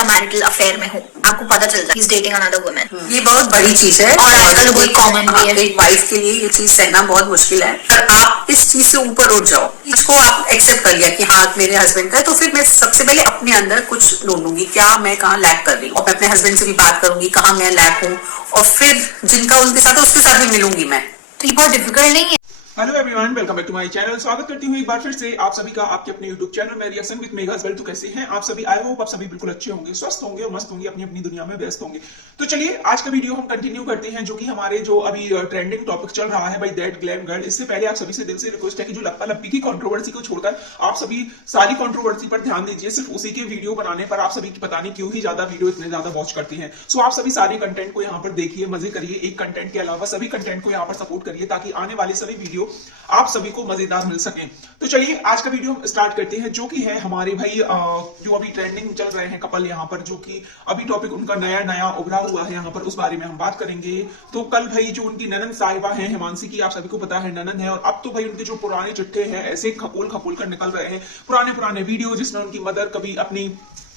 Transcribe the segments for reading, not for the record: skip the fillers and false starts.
Extra marital affair में हो, आपको पता चल जाए डेटिंग अनदर वुमेन। ये बहुत बड़ी चीज है और आजकल बहुत कॉमन भी है। एक वाइफ के लिए ये चीज सहना बहुत मुश्किल है, पर आप इस चीज से ऊपर उठ जाओ, इसको आप एक्सेप्ट कर लिया कि हाँ मेरे हस्बैंड का है, तो फिर मैं सबसे पहले अपने अंदर कुछ ढूंढूंगी, क्या मैं कहाँ लैक कर रही हूँ, और मैं अपने हस्बैंड से भी बात करूंगी कहाँ मैं लैक हूँ, और फिर जिनका उनके साथ है उसके साथ भी मिलूंगी मैं। तो ये बहुत डिफिकल्ट नहीं है। Hello everyone, welcome back to my channel. स्वागत करती हूँ एक बार फिर से आप सभी का आपके अपने यूट्यूब चैनल में रिएक्शन विद मेघास वेल। तो कैसे हैं आप सभी? आई होप आप सभी बिल्कुल अच्छे होंगे, स्वस्थ होंगे और मस्त होंगे, अपनी अपनी दुनिया में व्यस्त होंगे। तो चलिए आज का वीडियो हम कंटिन्यू करते हैं, जो कि हमारे जो अभी ट्रेंडिंग टॉपिक चल रहा है भाई, दैट ग्लैम गर्ल। इससे पहले आप सभी से दिल से रिक्वेस्ट है कि जो लप्पा लप्पी की कंट्रोवर्सी को छोड़कर आप सभी सारी कंट्रोवर्सी पर ध्यान दीजिए। सिर्फ उसी के वीडियो बनाने पर आप सभी पता नहीं क्यों ही ज्यादा वीडियो इतने ज्यादा वॉच करती हैं। सो आप सभी सारे कंटेंट को यहाँ पर देखिए, मजे करिए। एक कंटेंट के अलावा सभी कंटेंट को यहाँ पर सपोर्ट करिए, ताकि आने वाले सभी वीडियो आप सभी को मजेदार मिल सके। तो चलिए आज का वीडियो हम स्टार्ट करते हैं, जो कि है हमारे भाई जो अभी ट्रेंडिंग चल रहे हैं कपल यहाँ पर, जो कि अभी टॉपिक उनका नया नया उभरा हुआ है यहाँ पर, उस बारे में हम बात करेंगे। तो कल भाई जो उनकी ननद साहिबा है हिमांशी की, आप सभी को पता है ननद है, और अब तो भाई उनके जो पुराने चिट्ठे हैं ऐसे खपोल खपोल कर निकल रहे हैं, पुराने पुराने वीडियो जिसमें उनकी मदर कभी अपनी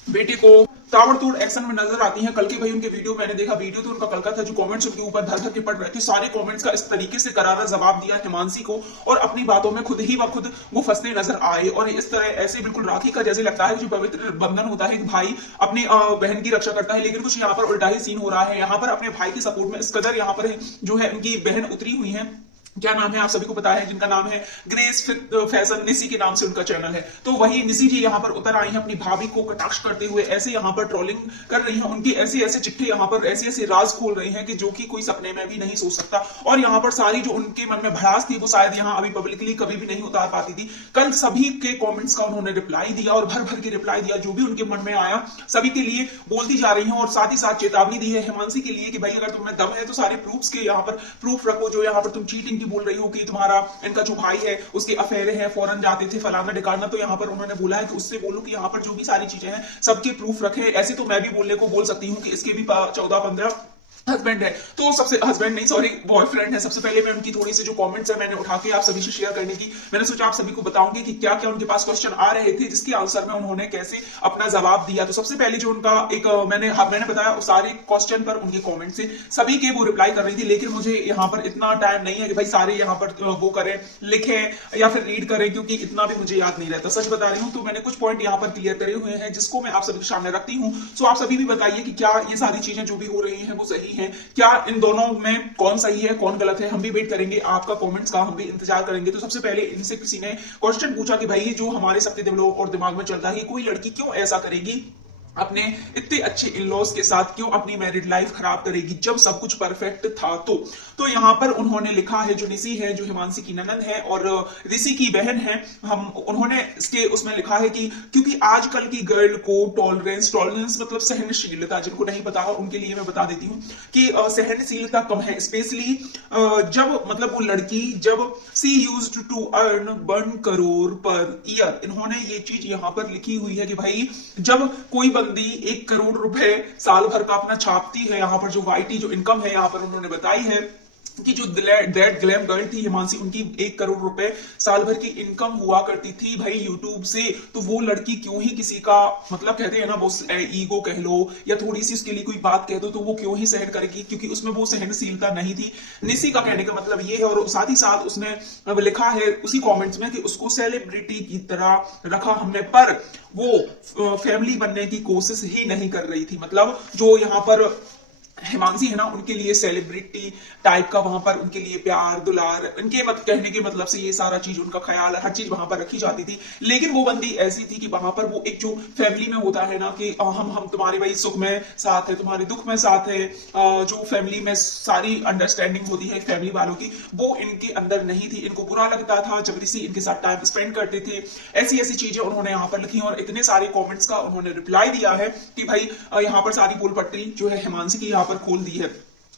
बेटे को ताबड़तोड़ एक्शन में नजर आती हैं। कल के भाई उनके वीडियो मैंने देखा, वीडियो तो उनका कल का था, जो कमेंट्स उनके ऊपर धर धर के पड़ रहे थे, सारे कमेंट्स का इस तरीके से करारा जवाब दिया हिमांशी को, और अपनी बातों में खुद ही व खुद वो फंसते नजर आए। और इस तरह ऐसे बिल्कुल राखी का जैसे लगता है जो पवित्र बंधन होता है, भाई अपनी बहन की रक्षा करता है, लेकिन कुछ यहाँ पर उल्टा ही सीन हो रहा है। यहाँ पर अपने भाई की सपोर्ट में इस कदर यहाँ पर जो है उनकी बहन उतरी हुई है। क्या नाम है आप सभी को पता है, जिनका नाम है ग्रेस फैशन, निसी के नाम से उनका चैनल है। तो वही निसी जी यहाँ पर उतर आई हैं, अपनी भाभी को कटाक्ष करते हुए ऐसे यहाँ पर ट्रोलिंग कर रही हैं। उनके ऐसे ऐसे चिट्ठे यहाँ पर ऐसे ऐसे राज खोल रही हैं कि जो कि कोई सपने में भी नहीं सोच सकता। और यहाँ पर सारी जो उनके मन में भड़ास थी वो शायद यहाँ अभी पब्लिकली कभी भी नहीं उतार पाती थी। कल सभी के कॉमेंट्स का उन्होंने रिप्लाई दिया, और भर भर के रिप्लाई दिया, जो भी उनके मन में आया सभी के लिए बोलती जा रही है। और साथ ही साथ चेतावनी दी है हिमांशी के लिए कि भाई अगर तुम्हें दम है तो सारे प्रूफ्स के यहाँ पर प्रूफ रखो। जो यहाँ पर तुम चीटिंग की बोल रही हो कि तुम्हारा इनका जो भाई है उसके अफेयर है, फॉरेन जाते थे, फलाना ढिकाना, तो यहाँ पर उन्होंने बोला है कि उससे बोलो कि यहाँ पर जो भी सारी चीजें हैं सबके प्रूफ रखे। ऐसे तो मैं भी बोलने को बोल सकती हूँ कि इसके भी 14-15 हस्बैंड है, तो सबसे हस्बैंड नहीं सॉरी बॉयफ्रेंड है। सबसे पहले मैं उनकी थोड़ी सी जो कमेंट्स है मैंने उठा के आप सभी से शेयर करने की मैंने सोचा आप सभी को बताऊंगी कि क्या क्या उनके पास क्वेश्चन आ रहे थे, जिसके आंसर में उन्होंने कैसे अपना जवाब दिया। तो सबसे पहले जो उनका एक मैंने बताया सारे क्वेश्चन पर उनके कॉमेंट से सभी के वो रिप्लाई कर रही थी, लेकिन मुझे यहाँ पर इतना टाइम नहीं है कि भाई सारे यहाँ पर वो करें, लिखें या फिर रीड करें, क्योंकि इतना भी मुझे याद नहीं रहता, सच बता रही हूँ। तो मैंने कुछ पॉइंट यहाँ पर क्लियर करे हुए हैं, जिसको मैं आप सभी के सामने रखती हूँ। सो आप सभी भी बताइए कि क्या ये सारी चीजें जो भी हो रही है वो सही है, क्या इन दोनों में कौन सही है कौन गलत है। हम भी वेट करेंगे आपका कमेंट्स का, हम भी इंतजार करेंगे। तो सबसे पहले इनसे किसी ने क्वेश्चन पूछा कि भाई जो हमारे सबके दिलों और दिमाग में चलता है, कोई लड़की क्यों ऐसा करेगी, अपने इतने अच्छे इन-लॉज के साथ क्यों अपनी मैरिड लाइफ खराब करेगी जब सब कुछ परफेक्ट था। तो यहाँ पर उन्होंने लिखा है, जो निसी है जो हिमांशी की ननद है और ऋषि की बहन है, उन्होंने इसके उसमें लिखा है कि क्योंकि आजकल की गर्ल को टॉलरेंस मतलब सहनशीलता, जिनको नहीं पता है उनके लिए मैं बता देती हूँ कि सहनशीलता कम है, स्पेशली जब मतलब वो लड़की जब she used to earn 1 crore per year. इन्होंने ये चीज यहाँ पर लिखी हुई है कि भाई जब कोई बंदी 1 करोड़ रुपए साल भर का अपना छापती है, यहाँ पर जो वाईटी जो इनकम है यहाँ पर उन्होंने बताई है कि जो दैट ग्लैम गर्ल थी हिमांशी, उनकी 1 करोड़ रुपए साल भर की इनकम हुआ करती थी भाई यूट्यूब से। तो वो लड़की क्यों ही किसी का मतलब कहते हैं ना वो ईगो कह लो या थोड़ी सी उसके लिए कोई बात कह दो, तो वो क्यों ही सहन करेगी, क्योंकि उसमें वो सहनशीलता नहीं थी। निसी का कहने का मतलब ये है, और साथ ही साथ उसने लिखा है उसी कॉमेंट्स में कि उसको सेलिब्रिटी की तरह रखा हमने, पर वो फैमिली बनने की कोशिश ही नहीं कर रही थी। मतलब जो यहाँ पर हिमांशी है ना, उनके लिए सेलिब्रिटी टाइप का वहां पर उनके लिए प्यार दुलार, इनके कहने के मतलब से ये सारा चीज उनका ख्याल हर चीज वहां पर रखी जाती थी। लेकिन वो बंदी ऐसी थी कि वहां पर वो एक जो फैमिली में होता है ना कि हम तुम्हारे भाई सुख में साथ है, तुम्हारे दुख में साथ है, जो फैमिली में सारी अंडरस्टैंडिंग होती है फैमिली वालों की, वो इनके अंदर नहीं थी। इनको बुरा लगता था जब ऋषि इनके साथ टाइम स्पेंड करते थे। ऐसी ऐसी चीजें उन्होंने यहाँ पर लिखी, और इतने सारे कॉमेंट्स का उन्होंने रिप्लाई दिया है कि भाई यहाँ पर सारी पोल पट्टी जो है हिमांशी की यहाँ पर खोल दी है।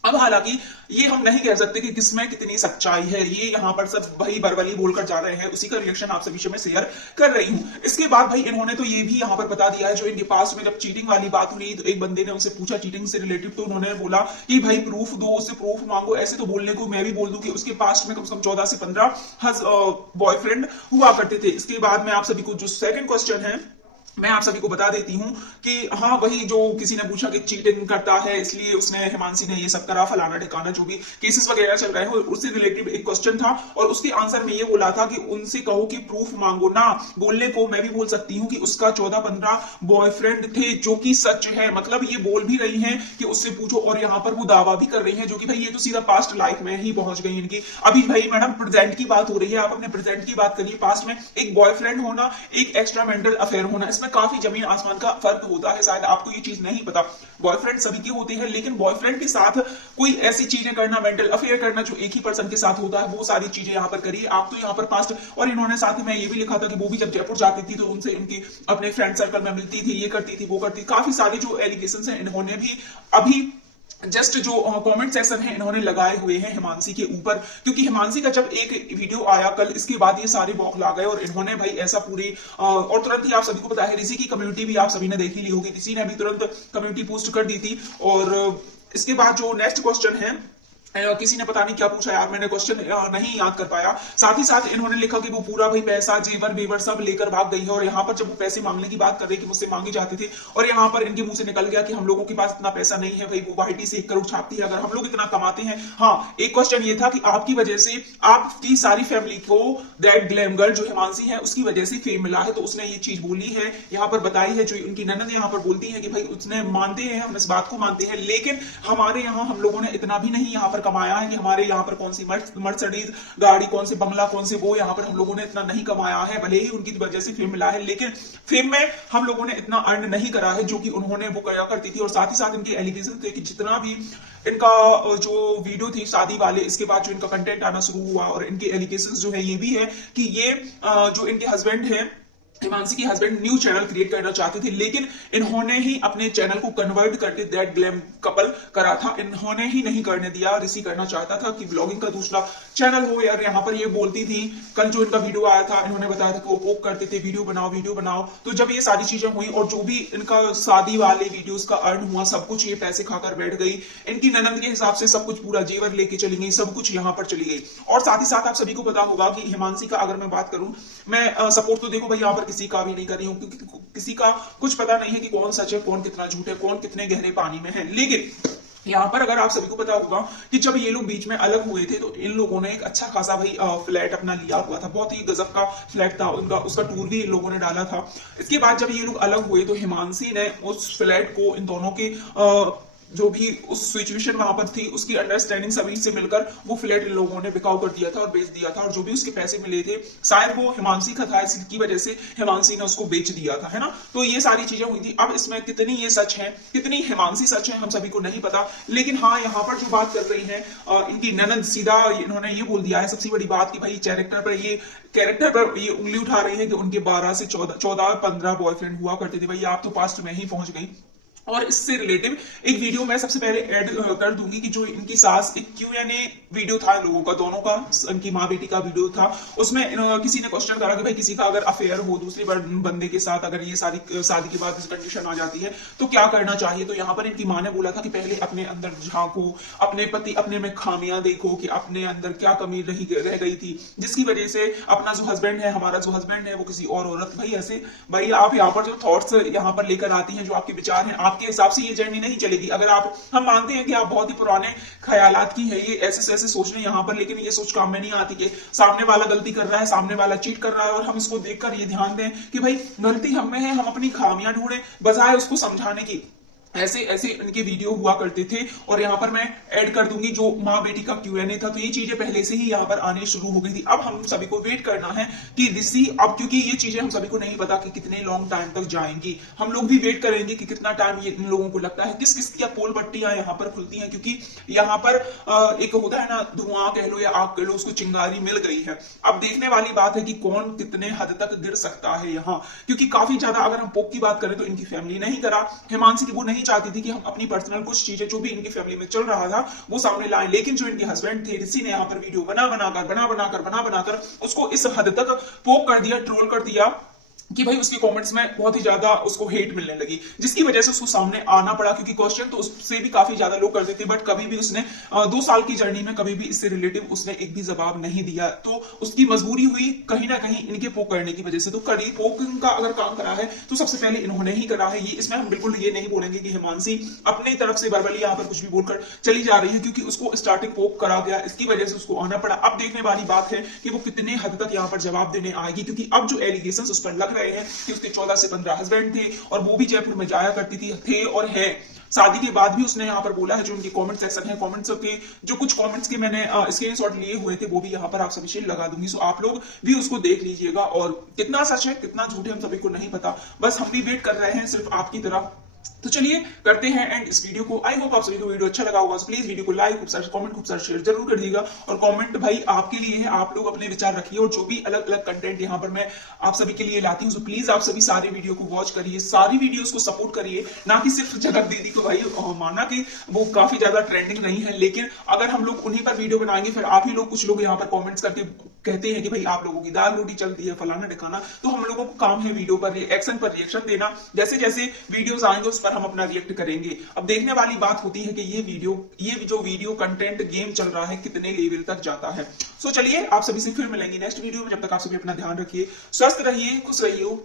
अब हालांकि ये हम नहीं कह सकते कि किसमें कितनी सच्चाई है, ये यहाँ पर सब भाई बरबली बोलकर जा रहे हैं, उसी का रिएक्शन आप सभी से मैं शेयर कर रही हूँ। इसके बाद भाई इन्होंने तो ये भी यहाँ पर बता दिया है, जो इनके पास में जब चीटिंग वाली बात हुई तो एक बंदे ने उनसे पूछा चीटिंग से रिलेटेड, तो उन्होंने बोला कि भाई प्रूफ दो, उससे प्रूफ मांगो। ऐसे तो बोलने को मैं भी बोल दूं कि उसके पास में कम से कम 14 से 15 बॉयफ्रेंड हुआ करते थे। इसके बाद में आप सभी को जो सेकंड क्वेश्चन है मैं आप सभी को बता देती हूँ कि हाँ, वही जो किसी ने पूछा कि चीटिंग करता है इसलिए उसने हिमांशी ने ये सब करा, फलाना ठिकाना, जो भी केसेस वगैरह चल रहे हैं उससे रिलेटेड एक क्वेश्चन था और उसके आंसर में ये बोला था कि उनसे कहो कि प्रूफ मांगो ना। बोलने को मैं भी बोल सकती हूँ कि उसका 14-15 बॉयफ्रेंड थे, जो कि सच है। मतलब ये बोल भी रही हैं कि उससे पूछो और यहाँ पर वो दावा भी कर रही हैं, जो कि भाई ये तो सीधा पास्ट लाइफ में ही पहुंच गई इनकी। अभी भाई मैडम प्रेजेंट की बात हो रही है, आप अपने प्रेजेंट की बात करिए। पास्ट में एक बॉयफ्रेंड होना, एक एक्स्ट्रा मेंटल अफेयर होना, इसमें काफी जमीन आसमान का फर्क होता है। शायद आपको ये चीज नहीं पता। बॉयफ्रेंड सभी के होते हैं, लेकिन बॉयफ्रेंड के साथ कोई ऐसी चीजें करना, मेंटल अफेयर करना जो एक ही पर्सन के साथ होता है, वो सारी चीजें यहाँ पर करिए आप। तो यहाँ पर पास्ट, और इन्होंने साथ में ये भी लिखा था कि वो भी जब जयपुर जाती थी तो उनसे उनकी अपने फ्रेंड सर्कल में मिलती थी, ये करती थी, वो करती। काफी सारी जो एलिगेशन है इन्होंने भी अभी जस्ट जो कमेंट सेक्शन है इन्होंने लगाए हुए हैं हिमांशी के ऊपर, क्योंकि हिमांशी का जब एक वीडियो आया कल, इसके बाद ये सारे बौखला गए और इन्होंने भाई ऐसा पूरी और तुरंत ही आप सभी को पता है ऋषि की कम्युनिटी भी आप सभी ने देखी ली होगी, ऋषि ने भी तुरंत कम्युनिटी पोस्ट कर दी थी। और इसके बाद जो नेक्स्ट क्वेश्चन है, किसी ने पता नहीं क्या पूछा यार, मैंने क्वेश्चन नहीं याद कर पाया। साथ ही साथ इन्होंने लिखा कि वो पूरा भाई पैसा, जेवर बेवर सब लेकर भाग गई है और यहाँ पर जब वो पैसे मांगने की बात कर रही कि मुझसे मांगे जाते थे और यहाँ पर इनके मुंह से निकल गया कि हम लोगों के पास इतना पैसा नहीं है। भाई वो वाईटी से 1 करोड़ छापती है, अगर हम लोग इतना कमाते हैं। हाँ, एक क्वेश्चन ये था कि आपकी वजह से आपकी सारी फैमिली को दैट ग्लैम गर्ल जो हिमांशी है उसकी वजह से फेम मिला है, तो उसने ये चीज बोली है, यहाँ पर बताई है। जो उनकी ननद यहाँ पर बोलती है कि भाई उसने मानते हैं, हम इस बात को मानते हैं, लेकिन हमारे यहाँ हम लोगों ने इतना भी नहीं यहाँ पर कमाया है कि हमारे यहाँ पर कौन सी मर्सिडीज गाड़ी, कौन से बंगला, कौन से वो, यहाँ पर हम लोगों ने इतना नहीं कमाया है। भले ही उनकी वजह से फेम मिला है, लेकिन फेम में हम लोगों ने इतना अर्न नहीं करा है जो कि उन्होंने वो करा करती थी। और साथ ही साथ इनके एलिगेशन थे कि जितना भी इनका जो वीडियो थी शादी वाले, इसके बाद जो इनका कंटेंट आना शुरू हुआ और इनके एलिगेशन जो है ये भी है कि ये जो इनके हस्बैंड है, हिमांशी के हस्बैंड, न्यू चैनल क्रिएट करना चाहते थे, लेकिन इन्होंने ही अपने चैनल को कन्वर्ट करके दैट ग्लैम कपल करा था। इन्होंने ही नहीं करने दिया। ऋषि करना चाहता था कि व्लॉगिंग का दूसरा चैनल हो यार। यहाँ पर ये बोलती थी, कल जो इनका वीडियो आया था इन्होंने बताया था कि वो पोक करते थे वीडियो बनाओ वीडियो बनाओ। तो जब ये सारी चीजें हुई और जो भी इनका शादी वाले वीडियोस का अर्न हुआ, सब कुछ ये पैसे खाकर बैठ गई। इनकी ननद के हिसाब से सब कुछ पूरा जेवर लेके चली गई, सब कुछ यहाँ पर चली गई। और साथ ही साथ आप सभी को पता होगा कि हिमांशी का अगर मैं बात करूं, मैं सपोर्ट तो देखो भाई यहाँ पर किसी का भी नहीं कर रही हूँ, क्योंकि किसी का कुछ पता नहीं है कि कौन सच है, कौन कितना झूठ है, कौन कितने गहरे पानी में है। लेकिन यहाँ पर अगर आप सभी को पता होगा कि जब ये लोग बीच में अलग हुए थे तो इन लोगों ने एक अच्छा खासा भाई फ्लैट अपना लिया हुआ था, बहुत ही गजब का फ्लैट था उनका, उसका टूर भी इन लोगों ने डाला था। इसके बाद जब ये लोग अलग हुए तो हिमांशी ने उस फ्लैट को इन दोनों के जो भी उस सिचुएशन वहां पर थी उसकी अंडरस्टैंडिंग सभी से मिलकर वो फ्लैट इन लोगों ने बिकाऊ कर दिया था और बेच दिया था। और जो भी उसके पैसे मिले थे शायद वो हिमांशी का था, इसकी वजह से हिमांशी ने उसको बेच दिया था, है ना। तो ये सारी चीजें हुई थी। अब इसमें कितनी ये सच है, कितनी हिमांशी सच है, हम सभी को नहीं पता। लेकिन हाँ, यहाँ पर जो बात कर रही है इनकी ननद, सीधा इन्होंने ये बोल दिया है सबसे बड़ी बात कि भाई कैरेक्टर पर ये उंगली उठा रही है कि उनके 12 से 14-15 बॉयफ्रेंड हुआ करते थे। भाई आप तो पास्ट में ही पहुंच गई। और इससे रिलेटिव एक वीडियो मैं सबसे पहले ऐड कर दूंगी कि जो इनकी सास, एक Q&A वीडियो था इन लोगों का, दोनों का, इनकी माँ बेटी का वीडियो था। उसमें किसी ने क्वेश्चन करा कि भाई किसी का अगर अफेयर हो दूसरे बंदे के साथ, अगर ये शादी के बाद इस कंडीशन आ जाती है तो क्या करना चाहिए। तो यहाँ पर इनकी माँ ने बोला था कि पहले अपने अंदर झांको, अपने पति, अपने में खामियां देखो कि अपने अंदर क्या कमी रह गई थी जिसकी वजह से अपना जो हस्बैंड है, हमारा जो हस्बैंड है वो किसी और औरत। भाई ऐसे भाई आप यहाँ पर जो थॉट्स यहाँ पर लेकर आती हैं, जो आपके विचार हैं, आपके हिसाब से ये जर्नी नहीं चलेगी। अगर हम मानते हैं कि आप बहुत ही पुराने ख्यालात की है, ये ऐसे सोच रहे हैं यहाँ पर, लेकिन ये सोच काम में नहीं आती कि सामने वाला गलती कर रहा है, सामने वाला चीट कर रहा है और हम इसको देखकर ये ध्यान दें कि भाई गलती हम में है, हम अपनी खामियां ढूंढें बजाय उसको समझाने की। ऐसे इनके वीडियो हुआ करते थे। और यहाँ पर मैं ऐड कर दूंगी जो माँ बेटी का Q&A था, तो ये चीजें पहले से ही यहाँ पर आने शुरू हो गई थी। अब हम सभी को वेट करना है कि ऋषि, अब क्योंकि ये चीजें हम सभी को नहीं पता कि कितने लॉन्ग टाइम तक जाएंगी, हम लोग भी वेट करेंगे कि कितना टाइम ये इन लोगों को लगता है, किस किस की पोल पट्टियां यहाँ पर खुलती हैं। क्योंकि यहाँ पर एक होता है ना, धुआं कह लो या आग कह लो, उसको चिंगारी मिल गई है। अब देखने वाली बात है कि कौन कितने हद तक गिर सकता है यहाँ, क्योंकि काफी ज्यादा अगर हम पोक की बात करें तो इनकी फैमिली नहीं करा। हिमांशी की वो नहीं चाहती थी कि हम अपनी पर्सनल कुछ चीजें जो भी इनकी फैमिली में चल रहा था वो सामने लाएं, लेकिन जो इनके हस्बैंड थे ऋषि ने यहाँ पर वीडियो बना बनाकर उसको इस हद तक पोक कर दिया, ट्रोल कर दिया कि भाई उसके कमेंट्स में बहुत ही ज्यादा उसको हेट मिलने लगी, जिसकी वजह से उसको सामने आना पड़ा, क्योंकि क्वेश्चन तो उससे भी काफी ज्यादा लोग करते थे, बट कभी भी उसने 2 साल की जर्नी में कभी भी इससे रिलेटिव उसने एक भी जवाब नहीं दिया। तो उसकी मजबूरी हुई कहीं ना कहीं इनके पोक करने की वजह से। तो करी पोक का अगर काम करा है तो सबसे पहले इन्होंने ही करा है। ये इसमें हम बिल्कुल ये नहीं बोलेंगे कि हिमांशी अपनी तरफ से वर्बली यहाँ पर कुछ भी बोलकर चली जा रही है, क्योंकि उसको स्टार्टिंग पोक करा गया, इसकी वजह से उसको आना पड़ा। अब देखने वाली बात है कि वो कितने हद तक यहाँ पर जवाब देने आएगी, क्योंकि अब जो एलिगेशन उस पर लग रहे हैं कि उसके 14 से 15 हस्बैंड थे और वो भी जयपुर में जाया करती थी, थे और है। शादी के बाद भी उसने यहाँ पर बोला है, जो उनकी कमेंट सेक्शन है, कमेंट्स के जो कुछ कमेंट्स के मैंने स्क्रीनशॉट लिए हुए थे वो भी यहाँ पर आप सभी से लगा दूंगी, सो आप लोग भी उसको देख लीजिएगा। और कितना सच है कितना झूठ है हम सभी को नहीं पता, बस हम भी वेट कर रहे हैं सिर्फ आपकी तरह। तो चलिए करते हैं एंड इस वीडियो को। आई होप आप सभी को वीडियो अच्छा लगा होगा, प्लीज वीडियो को लाइक, खूब सारे कमेंट, खूब सारे शेयर जरूर कर दीजिएगा। और कमेंट भाई आपके लिए है, आप लोग अपने विचार रखिए, और जो भी अलग अलग कंटेंट यहाँ पर मैं आप सभी के लिए लाती हूँ, तो प्लीज आप सभी सारी वीडियो को वॉच करिए, सारी वीडियोस को सपोर्ट करिए, ना कि सिर्फ जगत दीदी को। भाई माना कि वो काफी ज्यादा ट्रेंडिंग नहीं है, लेकिन अगर हम लोग उन्हीं पर वीडियो बनाएंगे, फिर आप ही लोग कुछ लोग यहाँ पर कॉमेंट्स करके कहते हैं कि भाई आप लोगों की दाल रोटी चलती है, फलाना ढिकाना। तो हम लोगों को काम है वीडियो पर एक्शन पर रिएक्शन देना, जैसे जैसे वीडियोस आएंगे उस पर हम अपना रिएक्ट करेंगे। अब देखने वाली बात होती है कि ये जो वीडियो कंटेंट गेम चल रहा है कितने लेवल तक जाता है। सो चलिए आप सभी से फिर मिलेंगे नेक्स्ट वीडियो में। जब तक आप सभी अपना ध्यान रखिए, स्वस्थ रहिए, खुश रहिए।